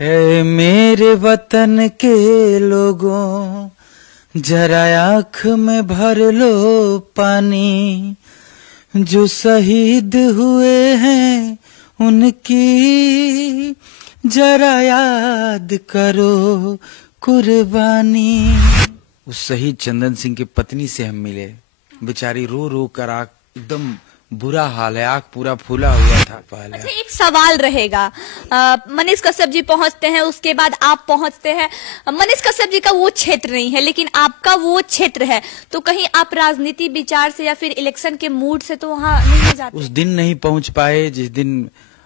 है मेरे वतन के लोगों, जरा आँख में भर लो पानी, जो शहीद हुए हैं उनकी जरा याद करो कुर्बानी। उस शहीद चंदन सिंह की पत्नी से हम मिले, बेचारी रो रो कर आँख एकदम बुरा हाल है, आँख पूरा फूला हुआ था पहले। अच्छा, एक सवाल रहेगा। मनीष कश्यप जी पहुंचते हैं, उसके बाद आप पहुंचते हैं। मनीष कश्यप जी का वो क्षेत्र नहीं है, लेकिन आपका वो क्षेत्र है, तो कहीं आप राजनीति विचार से या फिर इलेक्शन के मूड से तो वहाँ नहीं जाते? उस दिन नहीं पहुंच पाए जिस दिन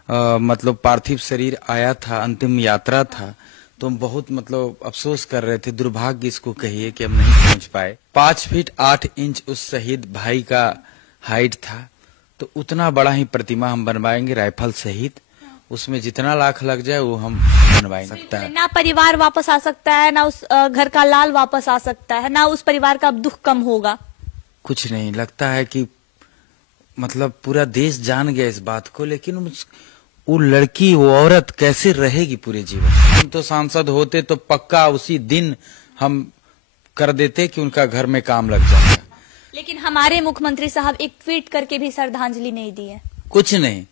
मतलब पार्थिव शरीर आया था, अंतिम यात्रा था, तो हम बहुत मतलब अफसोस कर रहे थे, दुर्भाग्य इसको कहिए कि हम नहीं पहुंच पाए। 5 फीट 8 इंच उस शहीद भाई का हाइट था, तो उतना बड़ा ही प्रतिमा हम बनवाएंगे राइफल सहित, उसमें जितना लाख लग जाए वो हम बनवाएंगे। सकता है ना परिवार वापस आ सकता है, ना उस घर का लाल वापस आ सकता है, ना उस परिवार का दुख कम होगा। कुछ नहीं लगता है कि मतलब पूरा देश जान गया इस बात को, लेकिन वो लड़की, वो औरत कैसे रहेगी पूरे जीवन। हम तो सांसद होते तो पक्का उसी दिन हम कर देते कि उनका घर में काम लग जाए, लेकिन हमारे मुख्यमंत्री साहब एक ट्वीट करके भी श्रद्धांजलि नहीं दी है। कुछ नहीं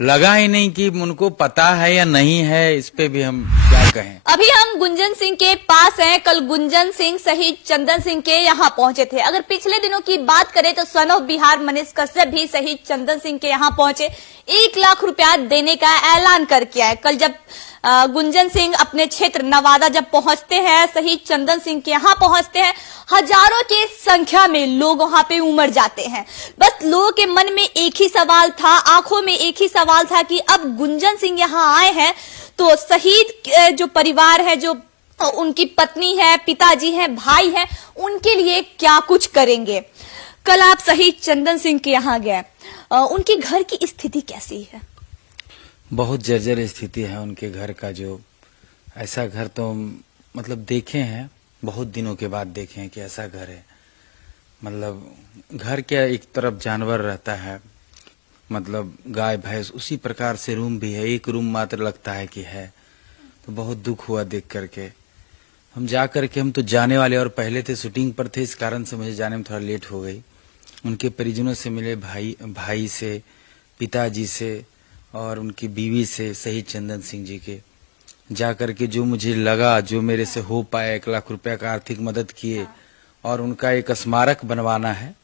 लगा ही नहीं कि उनको पता है या नहीं है, इस पे भी हम क्या कहें। अभी हम गुंजन सिंह के पास हैं। कल गुंजन सिंह शहीद चंदन सिंह के यहाँ पहुंचे थे। अगर पिछले दिनों की बात करें तो सन ऑफ बिहार मनीष कश्यप भी शहीद चंदन सिंह के यहाँ पहुंचे, 1 लाख रुपया देने का ऐलान करके आए। कल जब गुंजन सिंह अपने क्षेत्र नवादा जब पहुंचते हैं, शहीद चंदन सिंह के यहाँ पहुंचते हैं, हजारों की संख्या में लोग वहां पे उमड़ जाते हैं। बस लोगों के मन में एक ही सवाल था, आंखों में एक ही सवाल था कि अब गुंजन सिंह यहाँ आए हैं तो शहीद जो परिवार है, जो उनकी पत्नी है, पिताजी है, भाई है, उनके लिए क्या कुछ करेंगे। कल आप शहीद चंदन सिंह के यहाँ गए, उनके घर की स्थिति कैसी है? बहुत जर्जर स्थिति है उनके घर का। जो ऐसा घर तो मतलब देखे हैं, बहुत दिनों के बाद देखे हैं कि ऐसा घर है। मतलब घर के एक तरफ जानवर रहता है, मतलब गाय भैंस, उसी प्रकार से रूम भी है, एक रूम मात्र लगता है कि है। तो बहुत दुख हुआ देख करके। हम जा करके, हम तो जाने वाले और पहले थे, शूटिंग पर थे, इस कारण से मुझे जाने में थोड़ा लेट हो गई। उनके परिजनों से मिले, भाई से, पिताजी से और उनकी बीवी से, शहीद चंदन सिंह जी के। जा करके जो मुझे लगा, जो मेरे से हो पाया, 1 लाख रुपया का आर्थिक मदद किए, और उनका एक स्मारक बनवाना है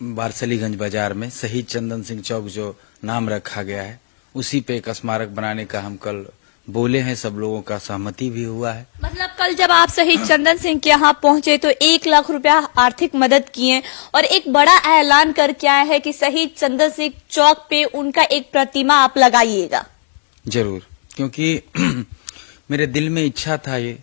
बारसलीगंज बाजार में, शहीद चंदन सिंह चौक जो नाम रखा गया है, उसी पे एक स्मारक बनाने का हम कल बोले हैं। सब लोगों का सहमति भी हुआ है। मतलब कल जब आप शहीद चंदन सिंह के यहाँ पहुंचे तो 1 लाख रुपया आर्थिक मदद किए और एक बड़ा ऐलान करके आए हैं कि शहीद चंदन सिंह चौक पे उनका एक प्रतिमा आप लगाइएगा। जरूर, क्योंकि मेरे दिल में इच्छा था ये।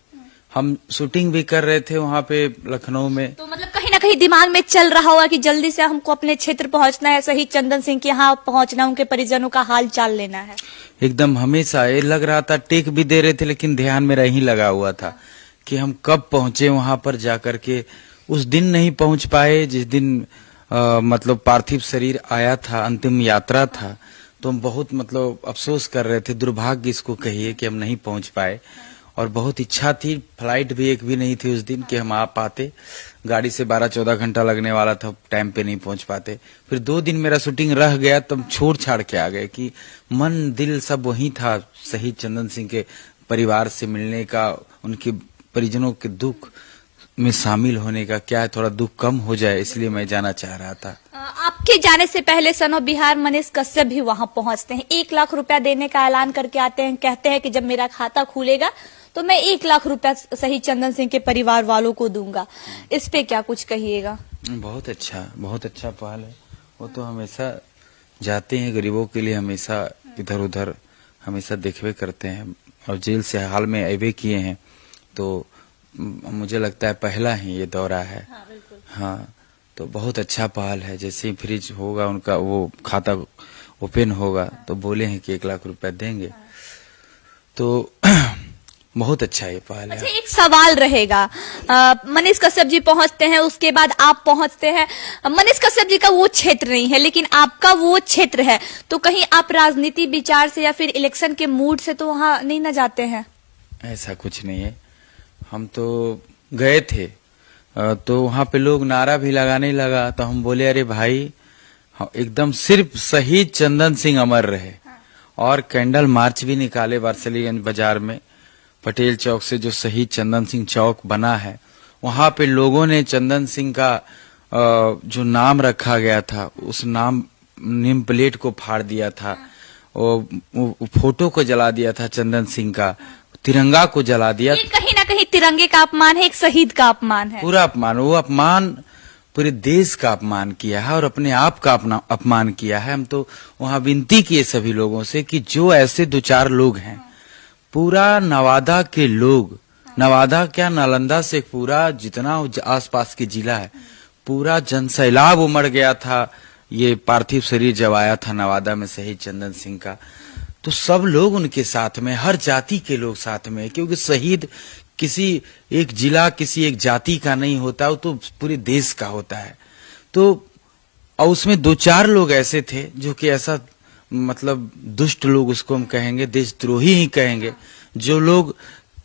हम शूटिंग भी कर रहे थे वहाँ पे लखनऊ में, तो मतलब कहीं ना कहीं दिमाग में चल रहा होगा कि जल्दी से हमको अपने क्षेत्र पहुँचना है, शहीद चंदन सिंह के यहाँ पहुँचना, उनके परिजनों का हाल चाल लेना है। एकदम हमेशा ये लग रहा था, टेक भी दे रहे थे, लेकिन ध्यान मेरा यही लगा हुआ था कि हम कब पहुंचे वहां पर जाकर के। उस दिन नहीं पहुंच पाए जिस दिन मतलब पार्थिव शरीर आया था, अंतिम यात्रा था, तो हम बहुत मतलब अफसोस कर रहे थे, दुर्भाग्य इसको कहिए कि हम नहीं पहुंच पाए। और बहुत इच्छा थी, फ्लाइट भी एक भी नहीं थी उस दिन कि हम आ पाते। गाड़ी से 12-14 घंटा लगने वाला था, टाइम पे नहीं पहुंच पाते। फिर 2 दिन मेरा शूटिंग रह गया, तब छोड़ छाड़ के आ गए कि मन दिल सब वही था, शहीद चंदन सिंह के परिवार से मिलने का, उनके परिजनों के दुख में शामिल होने का, क्या है थोड़ा दुख कम हो जाए, इसलिए मैं जाना चाह रहा था। आपके जाने से पहले सन ऑफ बिहार मनीष कश्यप भी वहां पहुंचते हैं, 1 लाख रुपया देने का ऐलान करके आते हैं, कहते हैं कि जब मेरा खाता खुलेगा तो मैं 1 लाख रुपया शहीद चंदन सिंह के परिवार वालों को दूंगा। इस पे क्या कुछ कहिएगा? बहुत अच्छा पहल है। वो तो हमेशा जाते हैं गरीबों के लिए, हमेशा इधर उधर हमेशा देखवे करते हैं, और जेल से हाल में अवे किए हैं, तो मुझे लगता है पहला ही ये दौरा है। हाँ, तो बहुत अच्छा पहल है। जैसे ही फ्रिज होगा उनका, वो खाता ओपन होगा, तो बोले हैं कि 1 लाख रुपया देंगे। तो बहुत अच्छा ये पहल है। अच्छा, एक सवाल रहेगा। मनीष कश्यप जी पहुंचते हैं, उसके बाद आप पहुंचते हैं। मनीष कश्यप जी का वो क्षेत्र नहीं है, लेकिन आपका वो क्षेत्र है, तो कहीं आप राजनीति विचार से या फिर इलेक्शन के मूड से तो वहां नहीं न जाते हैं? ऐसा कुछ नहीं है। हम तो गए थे तो वहां पे लोग नारा भी लगाने लगा, तो हम बोले अरे भाई एकदम सिर्फ शहीद चंदन सिंह अमर रहे। और कैंडल मार्च भी निकाले वारसलीगंज बाजार में, पटेल चौक से जो शहीद चंदन सिंह चौक बना है वहां पे लोगों ने चंदन सिंह का जो नाम रखा गया था उस नेम प्लेट को फाड़ दिया था, वो फोटो को जला दिया था चंदन सिंह का, तिरंगा को जला दिया। ये कहीं ना कहीं तिरंगे का अपमान है, एक शहीद का अपमान है। पूरा अपमान, वो अपमान पूरे देश का अपमान किया है और अपने आप का अपना अपमान किया है। हम तो वहां विनती किए सभी लोगों से कि जो ऐसे दो चार लोग हैं, पूरा नवादा के लोग, नवादा क्या नालंदा से पूरा जितना आसपास के जिला है, पूरा जनसैलाब उमड़ गया था ये पार्थिव शरीर जब आया था नवादा में शहीद चंदन सिंह का, तो सब लोग उनके साथ में, हर जाति के लोग साथ में, क्योंकि शहीद किसी एक जिला किसी एक जाति का नहीं होता, वो तो पूरे देश का होता है। तो और उसमें दो चार लोग ऐसे थे जो कि ऐसा मतलब दुष्ट लोग उसको हम कहेंगे, देशद्रोही ही कहेंगे, जो लोग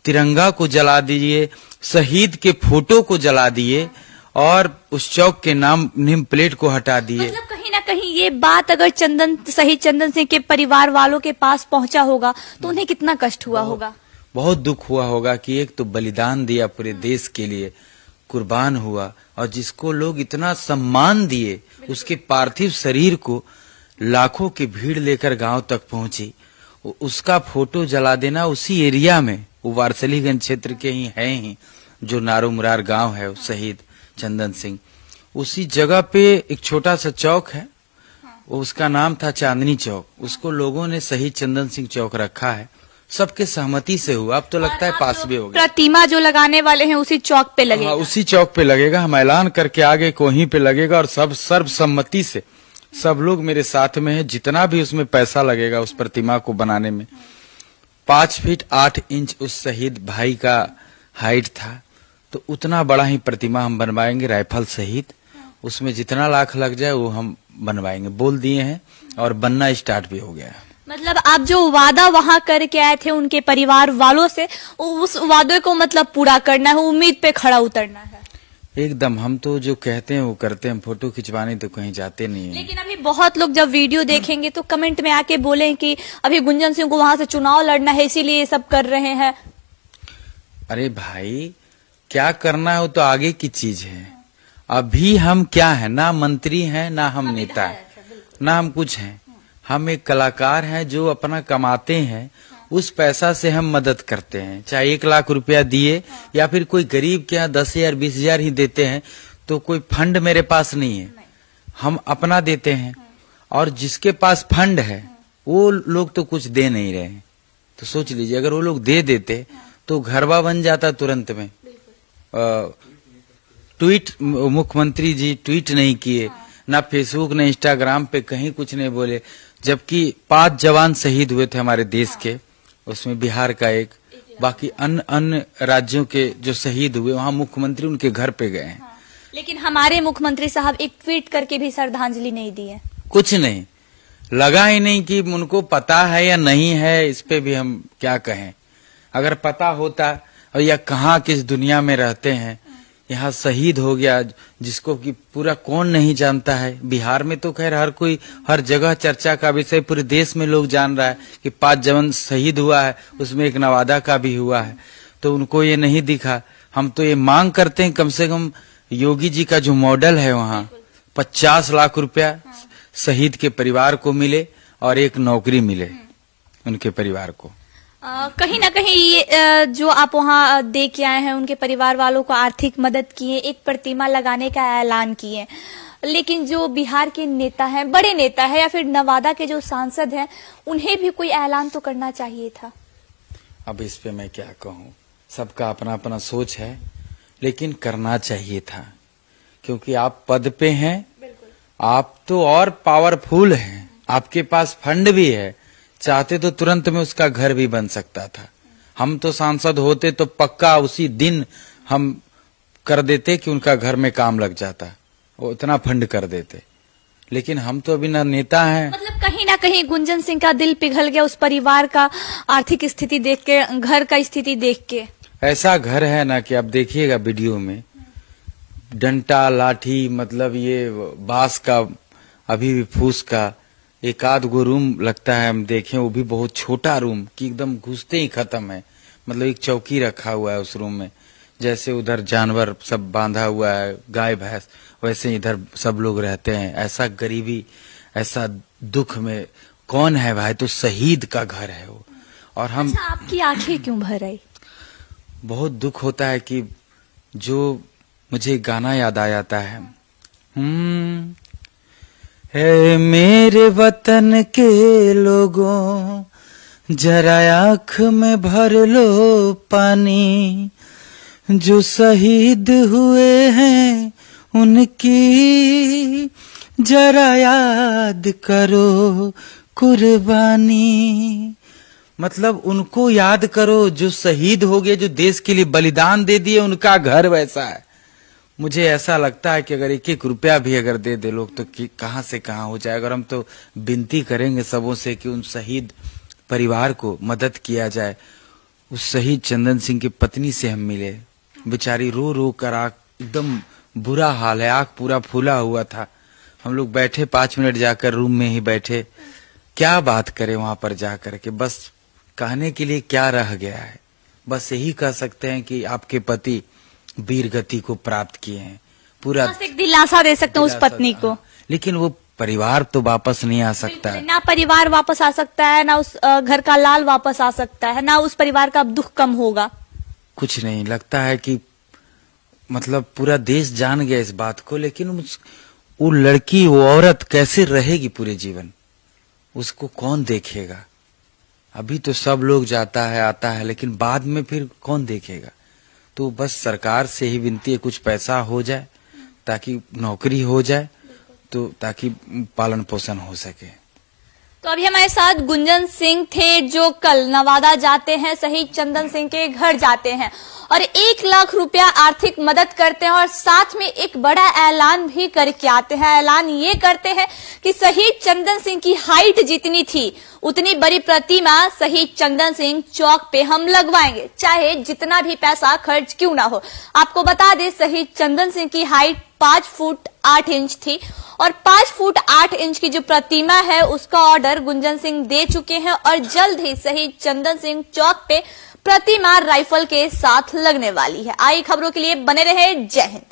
तिरंगा को जला दिए, शहीद के फोटो को जला दिए और उस चौक के नेम प्लेट को हटा दिए। मतलब कहीं ना कहीं ये बात अगर शहीद चंदन सिंह के परिवार वालों के पास पहुंचा होगा तो उन्हें कितना कष्ट हुआ होगा, बहुत दुख हुआ होगा कि एक तो बलिदान दिया पूरे देश के लिए, कुर्बान हुआ, और जिसको लोग इतना सम्मान दिए, उसके पार्थिव शरीर को लाखों की भीड़ लेकर गांव तक पहुंची, उसका फोटो जला देना उसी एरिया में, वो वारसलीगंज क्षेत्र के ही है ही, जो नारोमुरार गांव है शहीद चंदन सिंह, उसी जगह पे एक छोटा सा चौक है, उसका नाम था चांदनी चौक, उसको लोगों ने शहीद चंदन सिंह चौक रखा है, सबके सहमति से हुआ। अब तो लगता है पास भी हो गया। प्रतिमा जो लगाने वाले हैं उसी चौक पे लगेगा? उसी चौक पे लगेगा, हम ऐलान करके आगे को वहीं पे लगेगा, और सब सर्वसम्मति से सब लोग मेरे साथ में है। जितना भी उसमें पैसा लगेगा उस प्रतिमा को बनाने में, 5 फीट 8 इंच उस शहीद भाई का हाइट था, तो उतना बड़ा ही प्रतिमा हम बनवाएंगे राइफल सहित, उसमें जितना लाख लग जाए वो हम बनवाएंगे, बोल दिए हैं, और बनना स्टार्ट भी हो गया है। मतलब आप जो वादा वहां करके आए थे उनके परिवार वालों से, उस वादे को मतलब पूरा करना है, उम्मीद पे खड़ा उतरना है? एकदम, हम तो जो कहते हैं वो करते हैं, फोटो खिंचवाने तो कहीं जाते नहीं है। लेकिन अभी बहुत लोग जब वीडियो देखेंगे तो कमेंट में आके बोले कि अभी गुंजन सिंह को वहां से चुनाव लड़ना है इसीलिए ये सब कर रहे हैं। अरे भाई, क्या करना है वो तो आगे की चीज है। अभी हम क्या है, ना मंत्री हैं, ना हम नेता हैं, ना हम कुछ हैं। हम एक कलाकार हैं जो अपना कमाते हैं, उस पैसा से हम मदद करते हैं, चाहे 1 लाख रुपया दिए या फिर कोई गरीब के यहाँ 10,000 20,000 ही देते हैं, तो कोई फंड मेरे पास नहीं है, हम अपना देते हैं। और जिसके पास फंड है वो लोग तो कुछ दे नहीं रहे हैं, तो सोच लीजिए अगर वो लोग दे देते तो घरवा बन जाता तुरंत में। ट्वीट, मुख्यमंत्री जी ट्वीट नहीं किए, ना फेसबुक ना इंस्टाग्राम पे कहीं कुछ नहीं बोले, जबकि 5 जवान शहीद हुए थे हमारे देश के, उसमें बिहार का एक, बाकी अन्य राज्यों के जो शहीद हुए वहाँ मुख्यमंत्री उनके घर पे गए हैं। लेकिन हमारे मुख्यमंत्री साहब एक ट्वीट करके भी श्रद्धांजलि नहीं दी है, कुछ नहीं, लगा ही नहीं कि उनको पता है या नहीं है, इस पे भी हम क्या कहें। अगर पता होता, और या कहाँ किस दुनिया में रहते हैं, यहाँ शहीद हो गया जिसको कि पूरा कौन नहीं जानता है। बिहार में तो खैर हर कोई, हर जगह चर्चा का विषय, पूरे देश में लोग जान रहा है कि 5 जवान शहीद हुआ है, उसमें एक नवादा का भी हुआ है, तो उनको ये नहीं दिखा। हम तो ये मांग करते हैं कम से कम योगी जी का जो मॉडल है वहाँ 50 लाख रुपया शहीद के परिवार को मिले और एक नौकरी मिले उनके परिवार को। कहीं ना कहीं ये जो आप वहाँ दे के आए हैं, उनके परिवार वालों को आर्थिक मदद किए, एक प्रतिमा लगाने का ऐलान किए, लेकिन जो बिहार के नेता हैं, बड़े नेता है, या फिर नवादा के जो सांसद हैं, उन्हें भी कोई ऐलान तो करना चाहिए था। अब इस पे मैं क्या कहूँ, सबका अपना अपना सोच है, लेकिन करना चाहिए था, क्योंकि आप पद पे हैं, आप तो और पावरफुल हैं, आपके पास फंड भी है, चाहते तो तुरंत में उसका घर भी बन सकता था। हम तो सांसद होते तो पक्का उसी दिन हम कर देते कि उनका घर में काम लग जाता, वो इतना फंड कर देते। लेकिन हम तो अभी ना नेता हैं। मतलब कहीं ना कहीं गुंजन सिंह का दिल पिघल गया उस परिवार का आर्थिक स्थिति देख के, घर का स्थिति देख के। ऐसा घर है ना कि आप देखिएगा वीडियो में, डंटा लाठी, मतलब ये बांस का, अभी भी फूस का, एक आध गो रूम लगता है हम देखें, वो भी बहुत छोटा रूम कि एकदम घुसते ही खत्म है। मतलब एक चौकी रखा हुआ है उस रूम में, जैसे उधर जानवर सब बांधा हुआ है, गाय भैंस, वैसे इधर सब लोग रहते हैं। ऐसा गरीबी, ऐसा दुख में कौन है भाई? तो शहीद का घर है वो। और हम अच्छा, आपकी आंखें क्यों भर आई? बहुत दुख होता है कि जो मुझे गाना याद आ जाता है, है मेरे वतन के लोगों जरा आँख में भर लो पानी, जो शहीद हुए हैं उनकी जरा याद करो कुर्बानी। मतलब उनको याद करो जो शहीद हो गए, जो देश के लिए बलिदान दे दिए, उनका घर वैसा है। मुझे ऐसा लगता है कि अगर एक एक रुपया भी अगर दे दे लोग तो कहां से कहां हो जाएगा। और हम तो विनती करेंगे सबों से कि उन शहीद परिवार को मदद किया जाए। उस शहीद चंदन सिंह की पत्नी से हम मिले, बेचारी रो रो कर आंख, एकदम बुरा हाल है, आंख पूरा फूला हुआ था। हम लोग बैठे 5 मिनट जाकर रूम में ही बैठे, क्या बात करें वहां पर जाकर के। बस कहने के लिए क्या रह गया है? बस यही कह सकते हैं कि आपके पति वीर गति को प्राप्त किए हैं। पूरा एक दिलासा दे सकते हैं उस पत्नी को। लेकिन वो परिवार तो वापस नहीं आ सकता है। ना परिवार वापस आ सकता है, ना उस घर का लाल वापस आ सकता है, ना उस परिवार का दुख कम होगा। कुछ नहीं लगता है कि मतलब पूरा देश जान गया इस बात को, लेकिन वो लड़की, वो औरत कैसे रहेगी पूरे जीवन? उसको कौन देखेगा? अभी तो सब लोग जाता है आता है, लेकिन बाद में फिर कौन देखेगा? तो बस सरकार से ही विनती है, कुछ पैसा हो जाए ताकि नौकरी हो जाए, तो ताकि पालन पोषण हो सके। तो अभी हमारे साथ गुंजन सिंह थे, जो कल नवादा जाते हैं, शहीद चंदन सिंह के घर जाते हैं और 1 लाख रुपया आर्थिक मदद करते हैं और साथ में एक बड़ा ऐलान भी करके आते हैं। ऐलान ये करते हैं कि शहीद चंदन सिंह की हाइट जितनी थी उतनी बड़ी प्रतिमा शहीद चंदन सिंह चौक पे हम लगवाएंगे, चाहे जितना भी पैसा खर्च क्यों ना हो। आपको बता दें, शहीद चंदन सिंह की हाइट 5 फुट 8 इंच थी और 5 फुट 8 इंच की जो प्रतिमा है उसका ऑर्डर गुंजन सिंह दे चुके हैं और जल्द ही शहीद चंदन सिंह चौक पे प्रतिमा राइफल के साथ लगने वाली है। आई खबरों के लिए बने रहे। जय हिंद।